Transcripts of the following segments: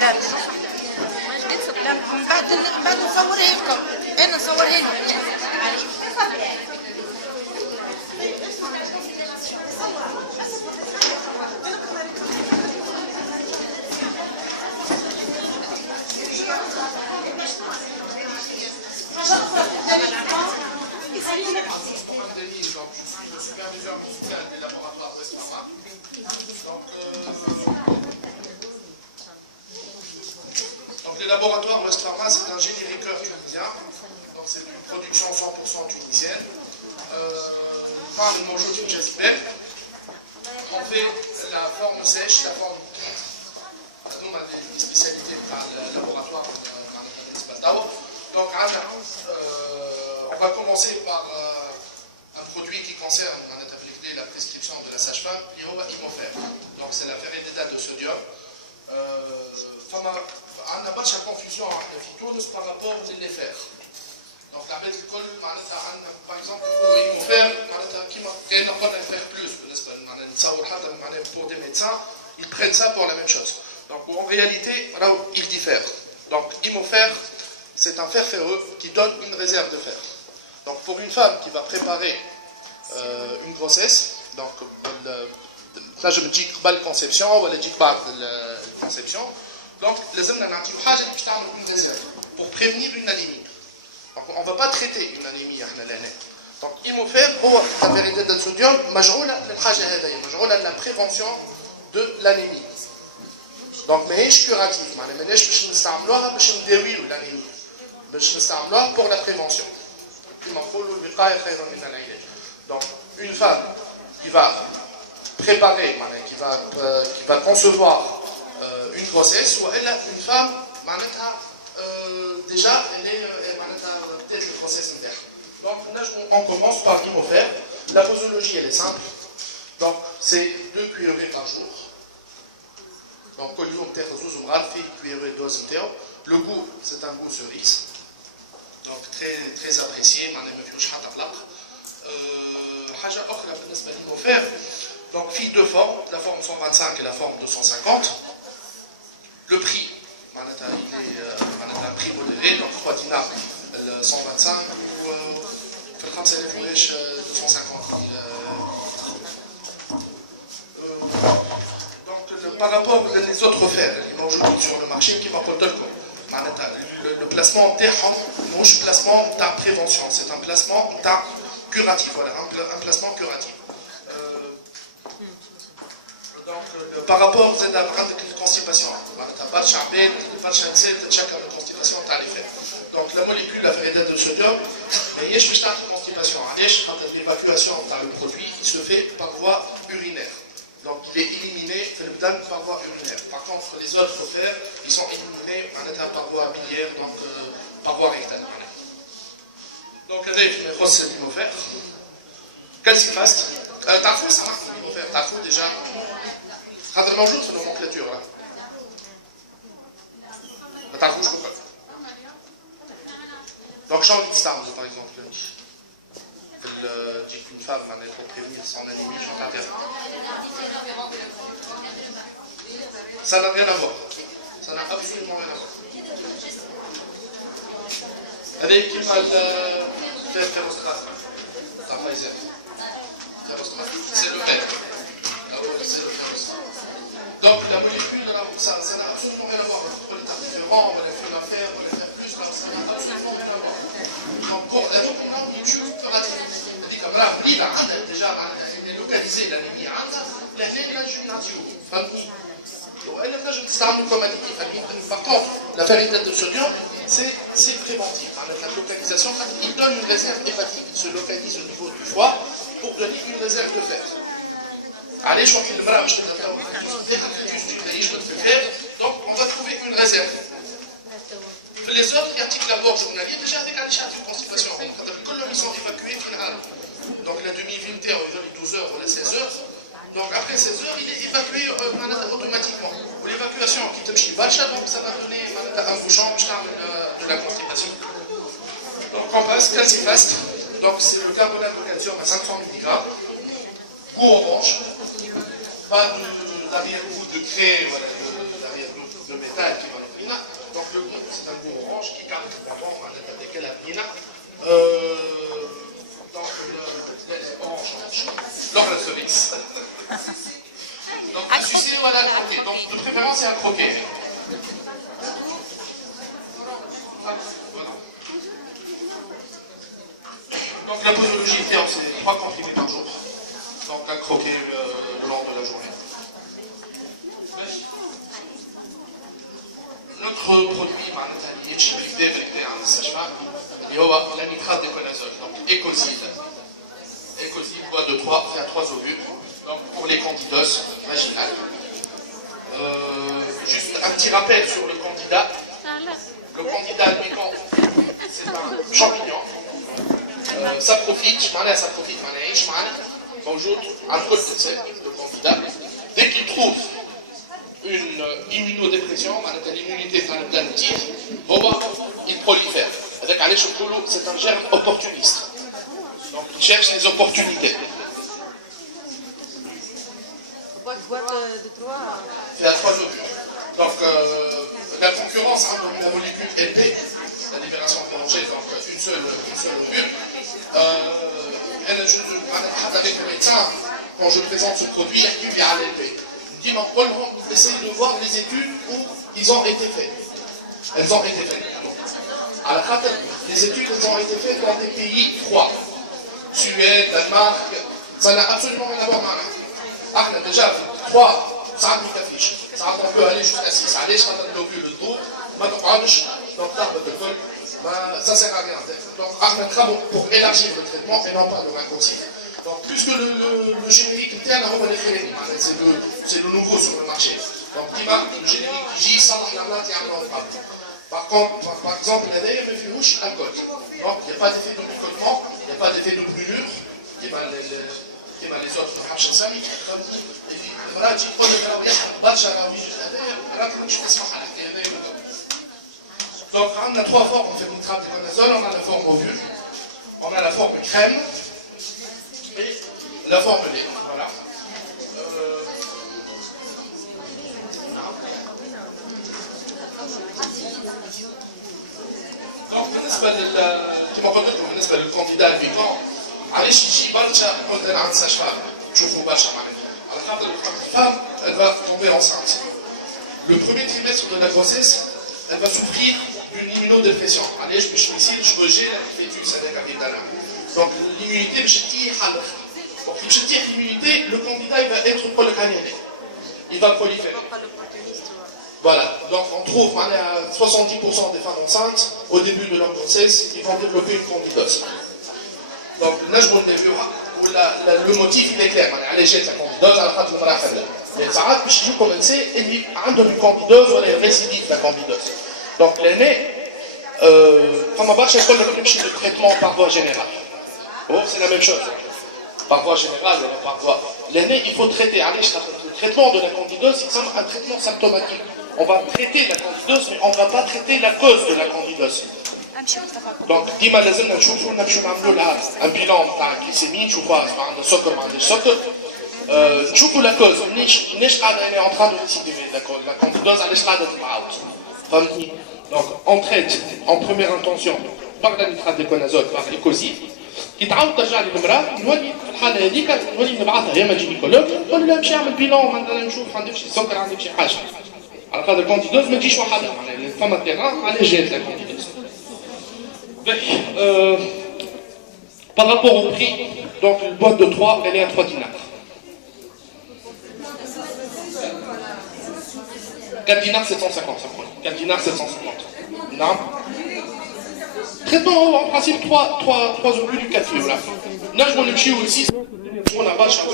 لا لا من بعد نصورها لكم. انا نصورها لكم. Je suis le superviseur médical des laboratoires Westpharma. Donc les laboratoires Westpharma, c'est un génériqueur tunisien. Donc c'est une production 100% tunisienne. On fait la forme sèche, la forme liquide. On a des spécialités dans le laboratoire. Donc on va commencer par un produit qui concerne la prescription de la sage-femme, l'Imofert. Donc c'est la ferritétate de sodium. On n'a pas de confusion avec la Tunis par rapport aux fer. Donc la bête école, par exemple, pour l'Imofert, qui n'a pas de faire plus. Pour des médecins, ils prennent ça pour la même chose. Donc en réalité, ils diffèrent. Donc l'Imofert, c'est un fer ferreux qui donne une réserve de fer. Donc pour une femme qui va préparer une grossesse, donc là je me dis que la conception ou la conception, donc les hommes n'ont une réserve pour prévenir une anémie. Donc on ne va pas traiter une anémie. Donc l'Imofert, la vérité de sodium, la prévention de l'anémie. Donc mais est curatif, mais je l'anémie. Pour la prévention. Donc, une femme qui va préparer, qui va concevoir une grossesse, ou elle, une femme, déjà, elle est peut-être une grossesse interne. Donc, on commence par l'Imofert. La posologie, elle est simple. Donc, c'est 2 cuillerées par jour. Donc, le goût, c'est un goût cerise. Donc très, très apprécié. Donc fille de forme, la forme 125 et la forme 250. Le prix, il est un prix modéré, donc 3 dinars 125 ou 250 donc par rapport aux autres fers, qui sur le marché, qui m'apportent le placement n'est pas placement de prévention, c'est un placement curatif. Voilà, un placement curatif. Donc, par rapport à la constipation, donc la molécule, la ferritétate de sodium, il y a une constipation. L'évacuation par le produit, il se fait par voie urinaire. Donc il est éliminé par voie urinaire. Par contre, les autres fers, ils sont éliminés par voie biliaire, donc par voie rectale. Donc là, il faut mettre l'Imofert. Calcifast. Tarfou, ça marche l'Imofert. Tarfou, déjà. هذا موجود في النومنكلاتور. ما تعرفوش بكره. Donc شنو تستعمل par exemple dit qu'une femme pour prévenir son anémie, ça n'a rien à voir. Ça n'a absolument rien à voir. Avec qui m'a fait ferrostrate. C'est le même. C'est le ferrostrate. Donc la molécule, ça n'a absolument rien à voir. On va les différents, on va les faire l'affaire, on va les faire plus, ça n'a absolument rien à voir. Donc pour la dominante, une chose curative. C'est-à-dire que bravo, il a déjà localisé l'anémie, l'anémie femme. Par contre, la ferritétate de sodium, c'est préventif. La localisation, il donne une réserve hépatique. Il se localise au niveau du foie pour donner une réserve de fer. Allez, je crois qu'il devrait acheter donc on va trouver une réserve. Les autres, il y a un petit labor journalier déjà avec un chat de constipation. Ils sont évacués finalement. Donc la demi-vingtaine, il donne 12 heures ou les 16 heures. Donc après 16 heures, il est évacué automatiquement. Pour l'évacuation qui te chie donc ça va donner un bouchon de la constipation. Donc on passe calcifast. Donc c'est le carbonate de calcium à 500 mg. Goût orange. Pas d'arrière-goût de craie, voilà, d'arrière-goût de métal qui va croquer. Voilà. Donc la posologie terme, c'est 3 comprimés par jour. Donc à croquer le long de la journée. Notre produit, qui est utilisé dans le sage-femme, c'est la nitrate de conazole, donc Ecosil. Ecosil, boîte de 3, fait à 3 ovules. Donc pour les candidoses vaginales. Juste un petit rappel sur le candidat. Le candidat albicans, c'est un champignon. Ça profite, bonjour, le candidat. Dès qu'il trouve une immunodépression, l'immunité planétaire, il prolifère. C'est un germe opportuniste. Donc il cherche les opportunités. Boîte de 3. C'est à 3 ovules. Donc la concurrence de la molécule LP, la libération prolongée, donc une seule ovule. Avec le médecin, quand je présente ce produit, il y a l'LP. Il dit normalement, vous essayez de voir les études où ils ont été faits. Elles ont été faites. À la fin, les études ont été faites dans des pays froids. Suède, Danemark, ça n'a absolument rien à voir avec nous. On a déjà 3, ça affiche. Ça on peut aller jusqu'à 6. Allez, je vais l'ovule le tour, donc ça sert à rien. Donc on travaille pour élargir le traitement et non pas le raccourcir. Donc puisque le générique c'est le nouveau sur le marché. Donc le générique qui dit ça par contre, par exemple, la veille me fait rouge alcool. Donc il n'y a pas d'effet de picotement, il n'y a pas d'effet de brûlure, qui va les autres marchés ça. Donc on a 3 formes, on fait une trappe de conazole, on a la forme ovule, on a la forme crème et la forme lait. Voilà. Donc كما قلت لكم بالنسبه للكانديدا البيكون علاش يجي برشا قلت انا عند ساج فام تشوفوا برشا معناها على خاطر الفام elle va tomber enceinte. Le premier trimestre de la grossesse, elle va souffrir d'une immunodépression. علاش باش يصير شوجي الفيتوس هذاك اللي donc l'immunité باش تطيح على الاخر. Donc باش تطيح l'immunité, le candidat il va être polycaniné. Il va proliférer. Voilà, donc on trouve 70% des femmes enceintes, au début de leur grossesse, ils vont développer une candidose. Donc, le motif il est clair, allez, j'ai la candidose, à la fin de l'ombrage. Mais ça va, puis je commencer, et il y a une candidose, ou une récidive de la candidose. Donc, l'aîné, comme on va chercher le traitement par voie générale. Oh, c'est la même chose. Par voie générale, par voie. L'aîné, il faut traiter. Allez, le traitement de la candidose, c'est comme un traitement symptomatique. On va traiter la candidose, mais on ne va pas traiter la cause de la candidose. Donc, ديما لازمنا نشوفوا نعملوا لها un bilan تاع glycémie, نشوفوا عندها سكر ما عندهاش سكر. نشوفوا la cause. منيش قاعدة elle est en train de récidiver la candidose, علاش قاعدة تتعاود. فهمتني؟ Donc, on traite en première intention par la nitrate de conazole, par l'Ecosil. كي تعاود ترجع لي المراه نولي في الحاله هذيك نولي نبعثها يا جينيكولوج نقول لها باش يعمل بيلون مثلا نشوف عندك شي سكر عندك شي حاجه على خاطر الكونتيدوز ما تجيش وحدها معناها فما تيران علاش جات الكونتيدوز. Par rapport au prix, donc une boîte de 3, elle est à 3 dinars. 4 dinars 750, ça prend. 4 dinars 750. Non. Traitement en principe 3 ovules du 4 fioles là. Là je vais نمشيو ل 6 on a pas chaque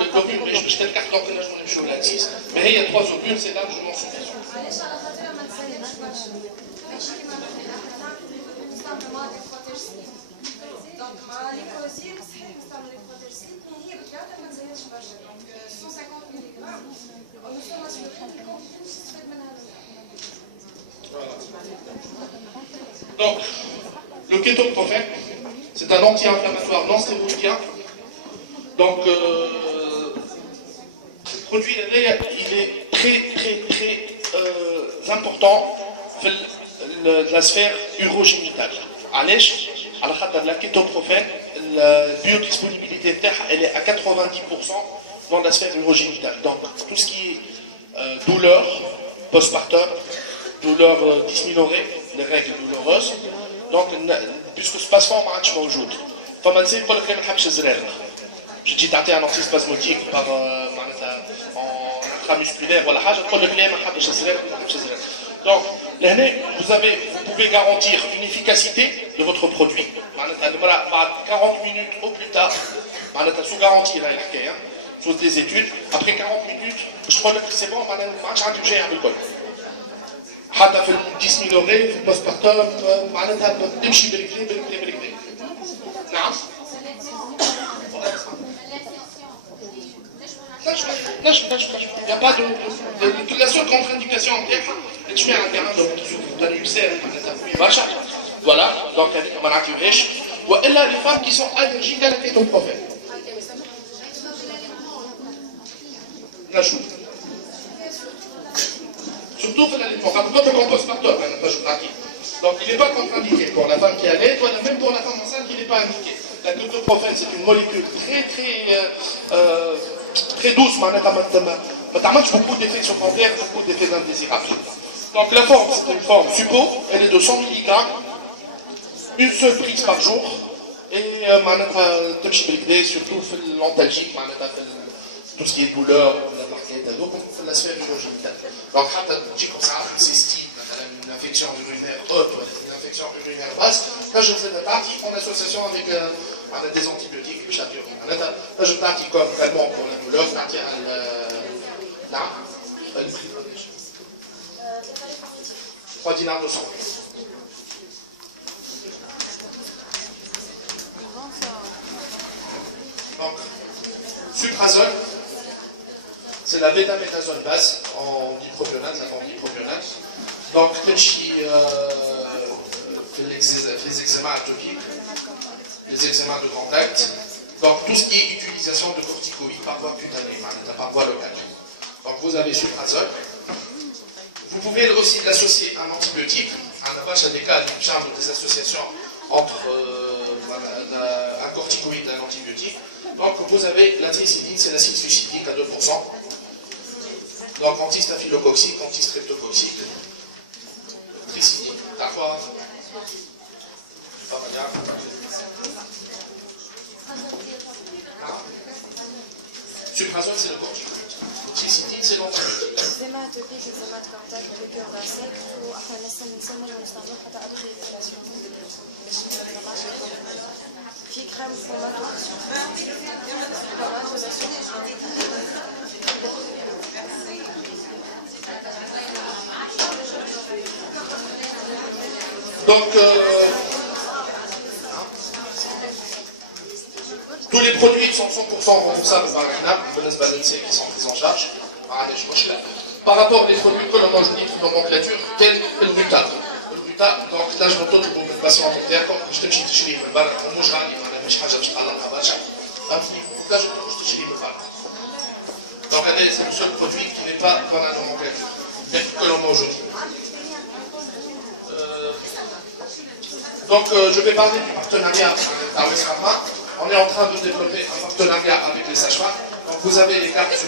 le globule mais je t'ai 4 donc là je vais نمشيو ل 6 mais il y a 3 ovules c'est largement suffisant. Donc, le kétoprophène, c'est un anti-inflammatoire non stéroïdien. Donc, ce produit, il est très important dans la sphère urogénitale. À la kétoprophène, la biodisponibilité elle est à 90% dans la sphère urogénitale. Donc, tout ce qui est douleur, postpartum, douleur dysminorée, les règles douloureuses. Donc, puisque ce passeport match موجود. فما نسيت نقول لك ما نحبش الزرار. جيت تعطي un antispasmodique par معناتها en intramusculaire ولا حاجه تقول لك لا ما نحبش الزرار ما نحبش الزرار. Donc, vous pouvez garantir une efficacité de votre produit. معناتها 40 minutes au plus tard. معناتها sous garantie là الحكايه. Sous des études, après 40 minutes, je crois que c'est bon, ما عادش عندي وجع بالكل. حتى في الديسمينوري في البوستبارتوم معناتها تمشي برجلين برجلين برجلين. نعم. نجم. Il n'y a pas de la seule contre-indication نتاعها تشمي عندي عندهم الانوكسير معناتها في برشا. Voilà, donc هذيك ما نعطيوهاش. والا les femmes qui sont allergiques à la kétoprophène. Surtout pour le postpartum, donc il n'est pas contre-indiqué pour la femme qui allait, même pour la femme enceinte, il n'est pas indiqué. La kétoprophène, c'est une molécule très douce, mais t'as beaucoup d'effets secondaires, beaucoup d'effets indésirables. Donc la forme, c'est une forme suppo, elle est de 100 mg, une seule prise par jour, et surtout l'antalgique, tout ce qui est douleur, la marquette, donc on fait la sphère urogénitale. Donc, quand on dit comme ça, une cystite, une infection urinaire haute, une infection urinaire basse, là je faisais des parties en association avec des antibiotiques, là je partie comme calmant pour la douleur, partie à là, 3 dinars de sang. Donc, suprazole. C'est la bétaméthasone basse en dipropionate, la forme dipropionate. Donc, les eczémas atopiques, les eczémas de contact. Donc, tout ce qui est utilisation de corticoïdes par voie cutanée, par voie locale. Donc, vous avez suprazole. Vous pouvez aussi l'associer à un antibiotique. En avantage, à des cas, il y a des associations entre un corticoïde et un antibiotique. Donc, vous avez la tricidine, c'est l'acide suicidique à 2%. Donc, antistaphylococcique, antistreptococcique, tricidine, d'accord. Suprazole, c'est le corticoïde. Tricidine, c'est l'antibiotique. eczéma atopique, eczéma de contact, piqûre d'insectes واحنا لسه بنسمى ونستعمل حتى ادويه للراسيون باش ما نطلعش في كريم Donc, tous les produits sont 100% remboursables par la CNAP, qui sont pris en charge. Par rapport aux produits que l'on mange de nomenclature, tel le Ruta. Le Ruta, donc là je me tourne pour mes patients dentaires, comme je te dis, je suis le bar, on mange rarement, on a mis حاجة باش تعلقها برشا. Donc là je te dis le bar. Donc c'est le seul produit qui n'est pas dans la nomenclature, tel que l'on mange aujourd'hui. Donc je vais parler du partenariat avec West Pharma. On est en train de développer un partenariat avec les sages-femmes. Donc vous avez les cartes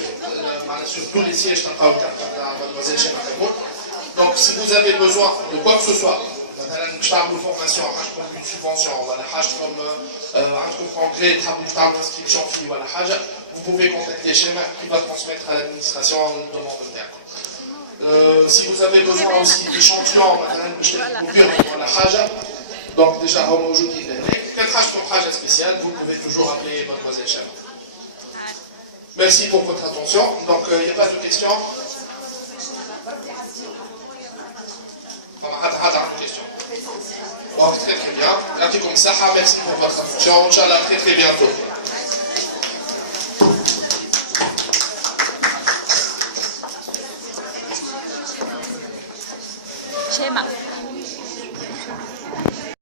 sur tous les sièges de Mademoiselle chez Mademoiselle. Donc si vous avez besoin de quoi que ce soit, je parle de formation, comme une subvention, comme un congrès, une inscription, vous pouvez contacter Schéma qui va transmettre à l'administration une demande de terre. Si vous avez besoin aussi d'échantillons, donc déjà aujourd'hui, quelque chose spécial, vous pouvez toujours appeler Mademoiselle Schéma. Merci pour votre attention. Donc, il n'y a pas de questions. Bon, très très bien. Merci pour votre attention. Inch'Allah, très très bientôt. Schéma.